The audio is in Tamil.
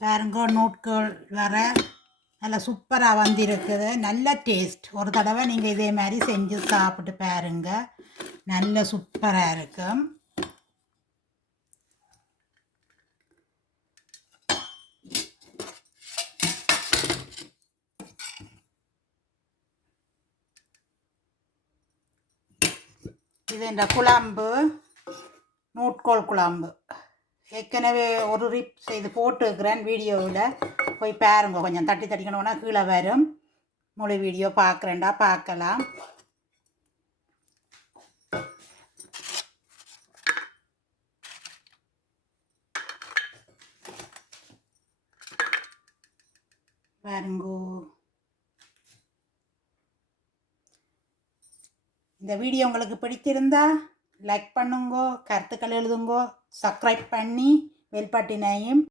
பாருங்க நோட்கள் வர நல்லா சூப்பராக வந்திருக்குது. நல்ல டேஸ்ட். ஒரு தடவை நீங்கள் இதே மாதிரி செஞ்சு சாப்பிட்டு பாருங்க. நல்ல சூப்பராக இருக்கும். இது இந்த குழம்பு நூட்கோல் குழம்பு ஏற்கனவே ஒரு ரிப் செய்து போட்டுருக்கிறேன் வீடியோவில். போய் பாருங்க. கொஞ்சம் தட்டி தட்டிக்கணுன்னா கீழே வரும். முழு வீடியோ பார்க்குறேன்டா பார்க்கலாம். பாருங்கோ. இந்த வீடியோ உங்களுக்கு பிடிச்சிருந்தா லைக் பண்ணுங்கோ, கருத்துக்கள் எழுதுங்கோ, சப்ஸ்கிரைப் பண்ணி பெல் பட்டினையும்